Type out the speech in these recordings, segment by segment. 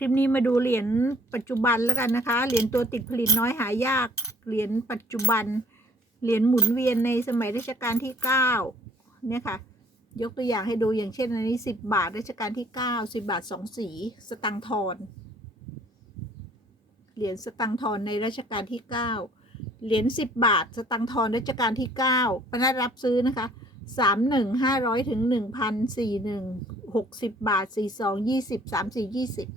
คลิปนี้มาดูเหรียญปัจจุบันแล้วกันนะคะ เหรียญตัวติดผลิตน้อยหายาก เหรียญปัจจุบัน เหรียญหมุนเวียนในสมัยรัชกาลที่เก้าเนี่ยค่ะ ยกตัวอย่างให้ดูอย่างเช่นอันนี้สิบบาทรัชกาลที่เก้าสิบาทสองสี สตังทอน เหรียญสตังทอนในรัชกาลที่เก้าเหรียญสิบบาท สตังทอนรัชกาลที่เก้าปนัดรับซื้อนะคะสามหนึ่งห้าร้อยถึงหนึ่งพันสี่หนึ่งหกสิบบาทสี่สองยี่สิบสามสี่ยี่สิบ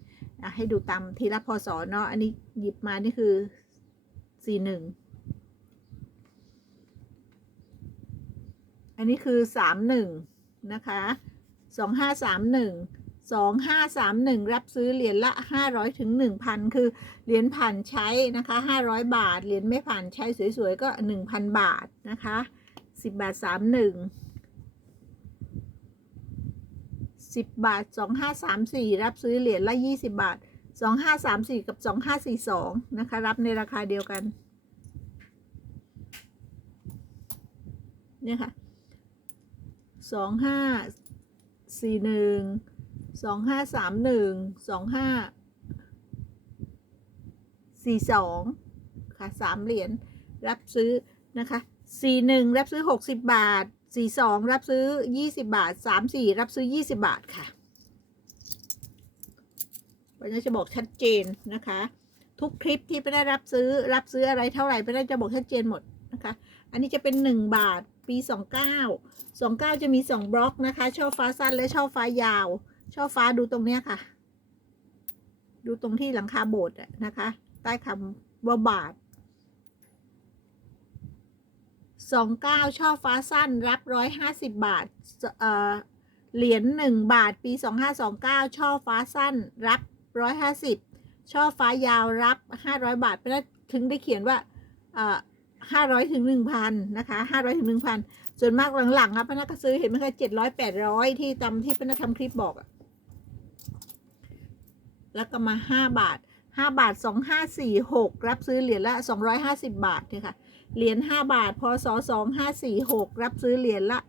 ให้ดูตามทีละพศเนาะอันนี้หยิบมานี่คือสี่หนึ่งอันนี้คือสามหนึ่งนะคะสองห้าสามหนึ่งสองห้าสามหนึ่งรับซื้อเหรียญละห้าร้อยถึงหนึ่งพันคือเหรียญผ่านใช้นะคะห้าร้อยบาทเหรียญไม่ผ่านใช้สวยๆก็หนึ่งพันบาทนะคะสิบบาทสามหนึ่ง สิบบาทสองห้าสามสี่รับซื้อเหรียญละยี่สิบบาทสองห้าสามสี่กับสองห้าสี่สองนะคะ รับในราคาเดียวกัน เนี่ยค่ะสองห้าสี่หนึ่งสองห้าสามหนึ่งสองห้าสี่สองค่ะสามเหรียญ รับซื้อนะคะสี่หนึ่งรับซื้อหกสิบบาท สี่สองรับซื้อยี่สิบาทสามสี่รับซื้อยี่สิบาทค่ะวันนี้จะบอกชัดเจนนะคะ ทุกคลิปที่ไปได้รับซื้อรับซื้ออะไรเท่าไหร่ไปได้จะบอกชัดเจนหมดนะคะ อันนี้จะเป็นหนึ่งบาทปีสองเก้าสองเก้าจะมีสองบล็อกนะคะ ช่อฟ้าสั้นและช่อฟ้ายาว ช่อฟ้าดูตรงเนี้ยค่ะ ดูตรงที่หลังคาโบสถ์นะคะ ใต้คำว่าบาท สองเก้าช่อฟ้าสั้นรับร้อยห้าสิบบาทเหรียญหนึ่งบาทปีสองห้าสองเก้าช่อฟ้าสั้นรับร้อยห้าสิบช่อฟ้ายาวรับห้าร้อยบาทเพราะฉะนั้นถึงได้เขียนว่าห้าร้อยถึงหนึ่งพันนะคะห้าร้อยถึงหนึ่งพันส่วนมากหลังๆครับพนักก็ซื้อเห็นไหมคะเจ็ดร้อยแปดร้อยที่ตำที่พนักทำคลิปบอกอะแล้วก็มาห้าบาทห้าบาทสองห้าสี่หกรับซื้อเหรียญละสองร้อยห้าสิบบาทเนี่ยค่ะ เหรียญห้าบาทพศสองห้าสี่หกรับซื้อเหรียญละ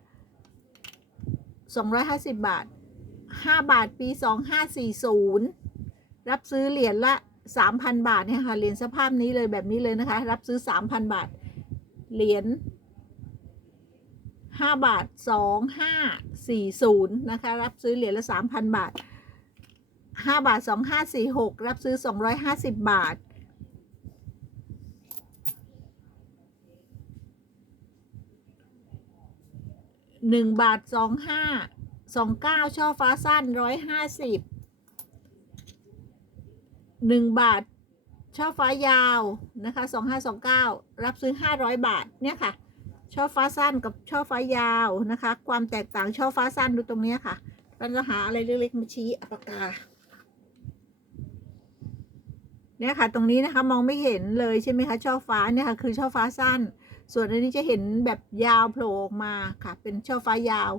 สองร้อยห้าสิบบาทห้าบาทปีสองห้าสี่ศูนย์รับซื้อเหรียญละสามพันบาทเนี่ยค่ะเหรียญสภาพนี้เลยแบบนี้เลยนะคะ รับซื้อสามพันบาท เหรียญห้าบาทสองห้าสี่ศูนย์นะคะ รับซื้อเหรียญละสามพันบาทห้าบาทสองห้าสี่หกรับซื้อสองร้อยห้าสิบบาท หนึ่งบาทสองห้าสองเก้าช่อฟ้าสั้นร้อยห้าสิบหนึ่งบาทช่อฟ้ายาวนะคะสองห้าสองเก้ารับซื้อห้าร้อยบาทเนี่ยค่ะ ช่อฟ้าสั้นกับช่อฟ้ายาวนะคะ ความแตกต่างช่อฟ้าสั้นดูตรงเนี้ยค่ะเราหาอะไรเล็กๆมาชี้อปากกาเนี่ยค่ะ ตรงนี้นะคะมองไม่เห็นเลยใช่ไหมคะช่อฟ้าเนี่ยค่ะคือช่อฟ้าสั้น ส่วนอันนี้จะเห็นแบบยาวโผล่ออกมาค่ะ เป็นช่อฟ้ายาว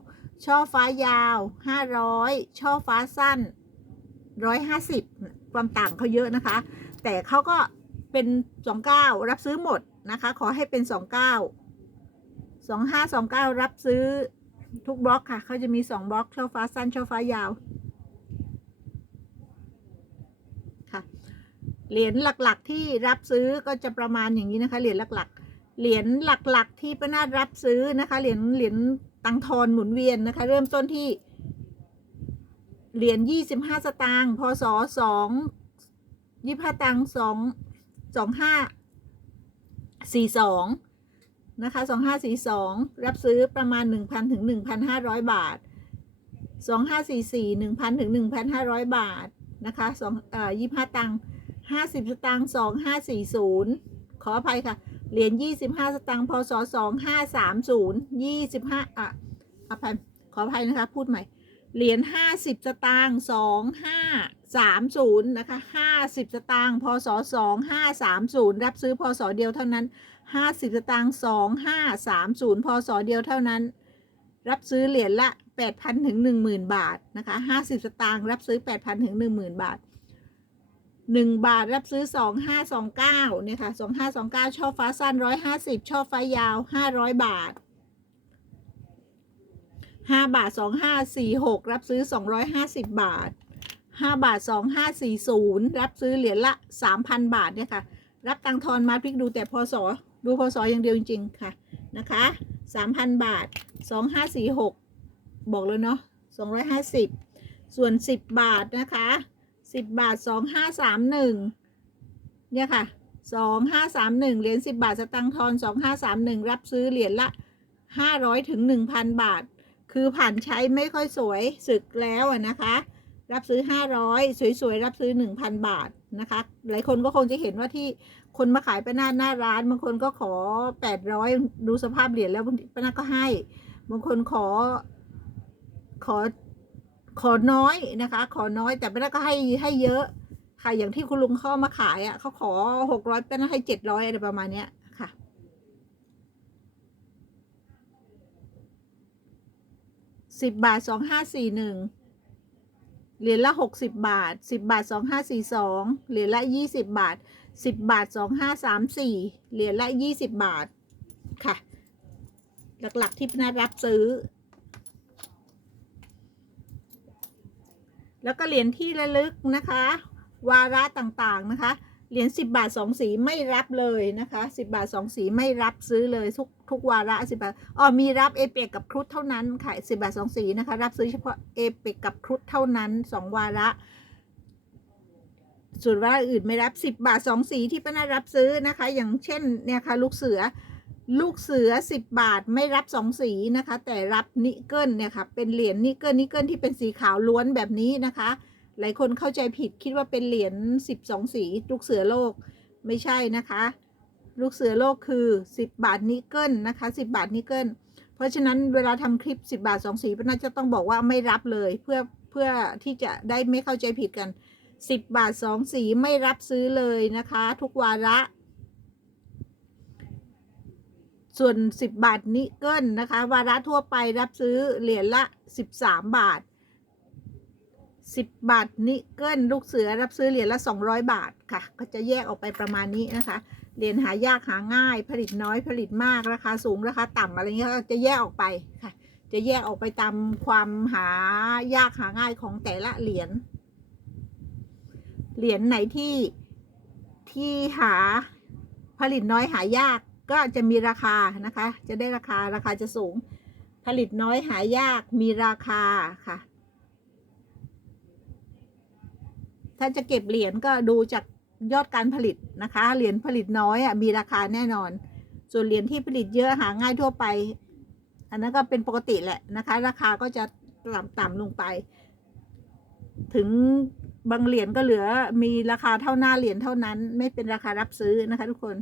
ช่อฟ้ายาวห้าร้อยช่อฟ้าสั้นร้อยห้าสิบความต่างเขาเยอะนะคะ แต่เขาก็เป็นสองเก้ารับซื้อหมดนะคะ ขอให้เป็นสองเก้าสองห้าสองเก้ารับซื้อทุกบล็อกค่ะ เขาจะมีสองบล็อก ช่อฟ้าสั้น ช่อฟ้ายาวค่ะ เหรียญหลักๆที่รับซื้อก็จะประมาณอย่างนี้นะคะ เหรียญหลักๆ เหรียญหลักๆ ที่ป้านาดรับซื้อนะคะเหรียญเหรียญตังทอนหมุนเวียนนะคะ เริ่มต้นที่เหรียญยี่สิบห้าสตางค์พศสองยี่ห้าตังสองสองห้าสี่สองนะคะสองห้าสี่สองรับซื้อประมาณหนึ่งพันถึงหนึ่งพันห้าร้อยบาทสองห้าสี่สี่หนึ่งพันถึงหนึ่งพันห้าร้อยบาทนะคะสองเอ่อยี่ห้าตังห้าสิบสตางค์สองห้าสี่ศูนย์ ขออภัยค่ะ เหรียญยี่สิบห้าสตางค์พศสองห้าสามศูนย์ยี่สิบห้าอะอภัยขออภัยนะคะ พูดใหม่ เหรียญห้าสิบสตางค์สองห้าสามศูนย์นะคะห้าสิบสตางค์พศสองห้าสามศูนย์รับซื้อพศเดียวเท่านั้นห้าสิบสตางค์สองห้าสามศูนย์พศเดียวเท่านั้น รับซื้อเหรียญละแปดพันถึงหนึ่งหมื่นบาท นะคะห้าสิบสตางค์รับซื้อแปดพันถึงหนึ่งหมื่นบาท หนึ่งบาทรับซื้อสองห้าสองเก้าเนี่ยค่ะสองห้าสองเก้าช่อฟ้าสั้นร้อยห้าสิบช่อฟ้ายาวห้าร้อยบาทห้าบาทสองห้าสี่หกรับซื้อสองร้อยห้าสิบบาทห้าบาทสองห้าสี่ศูนย์รับซื้อเหรียญละสามพันบาทเนี่ยค่ะ รับตังทอนมาพลิกดูแต่พศดูพศอย่างเดียวจริง ๆ ค่ะ นะคะสามพันบาทสองห้าสี่หกบอกเลยเนาะสองร้อยห้าสิบส่วนสิบบาทนะคะ สิบบาทสองห้าสามหนึ่งเนี่ยค่ะสองห้าสามหนึ่งเหรียญสิบบาทสตังค์ทอนสองห้าสามหนึ่งรับซื้อเหรียญละห้าร้อยถึงหนึ่งพันบาท คือผ่านใช้ไม่ค่อยสวยสึกแล้วนะคะ รับซื้อ500สวยๆ รับซื้อ1,000บาทนะคะ หลายคนก็คงจะเห็นว่าที่คนมาขายไปหน้าหน้าร้านบางคนก็ขอ800ดูสภาพเหรียญแล้วบางทีป้านาก็ให้บางคนขอขอ ขอน้อยนะคะ ขอน้อยแต่ป้านาก็ให้ให้เยอะ ค่ะ อย่างที่คุณลุงเข้ามาขายอะเขาขอ600ป้านให้700อะไรประมาณเนี้ยค่ะ สิบบาทสองห้าสี่หนึ่งเหรียญละหกสิบบาทสิบบาทสองห้าสี่สองเหรียญละยี่สิบบาทสิบบาทสองห้าสามสี่เหรียญละยี่สิบบาทค่ะ หลักๆที่พนักรับซื้อ แล้วก็เหรียญที่ระลึกนะคะ วาระต่างๆนะคะ เหรียญสิบบาทสองสีไม่รับเลยนะคะสิบบาทสองสีไม่รับซื้อเลยทุกทุกวาระสิบบาทอ๋อมีรับเอเปกกับครุฑเท่านั้นค่ะสิบบาทสองสีนะคะ รับซื้อเฉพาะเอเปกกับครุฑเท่านั้นสองวาระส่วนวาระอื่นไม่รับสิบบาทสองสีที่ป้านารับซื้อนะคะ อย่างเช่นเนี่ยค่ะลูกเสือ ลูกเสือสิบบาทไม่รับสองสีนะคะ แต่รับนิกเกิลเนี่ยค่ะเป็นเหรียญนิกเกิลนิกเกิลที่เป็นสีขาวล้วนแบบนี้นะคะ หลายคนเข้าใจผิดคิดว่าเป็นเหรียญสิบสองสี ลูกเสือโลกไม่ใช่นะคะ ลูกเสือโลกคือสิบบาทนิกเกิลนะคะสิบบาทนิกเกิลเพราะฉะนั้นเวลาทำคลิปสิบาทสองสีน่าจะต้องบอกว่าไม่รับเลยเพื่อเพื่อที่จะได้ไม่เข้าใจผิดกันสิบบาทสองสีไม่รับซื้อเลยนะคะ ทุกวาระ ส่วนสิบบาทนิกเกิลนะคะ วาระทั่วไปรับซื้อเหรียญละสิบสามบาทสิบบาทนิกเกิลลูกเสือรับซื้อเหรียญละสองร้อยบาทค่ะ ก็จะแยกออกไปประมาณนี้นะคะ เหรียญหายากหาง่าย ผลิตน้อยผลิตมากราคาสูงราคาต่ำอะไรเงี้ยก็จะแยกออกไปค่ะ จะแยกออกไปตามความหายากหาง่ายของแต่ละเหรียญ เหรียญไหนที่ที่หาผลิตน้อยหายาก ก็จะมีราคานะคะ จะได้ราคาราคาจะสูง ผลิตน้อยหายากมีราคาค่ะ ถ้าจะเก็บเหรียญก็ดูจากยอดการผลิตนะคะ เหรียญผลิตน้อยอะมีราคาแน่นอน ส่วนเหรียญที่ผลิตเยอะหาง่ายทั่วไป อันนั้นก็เป็นปกติแหละนะคะ ราคาก็จะต่ำต่ำลงไป ถึงบางเหรียญก็เหลือมีราคาเท่าหน้าเหรียญเท่านั้น ไม่เป็นราคารับซื้อนะคะทุกคน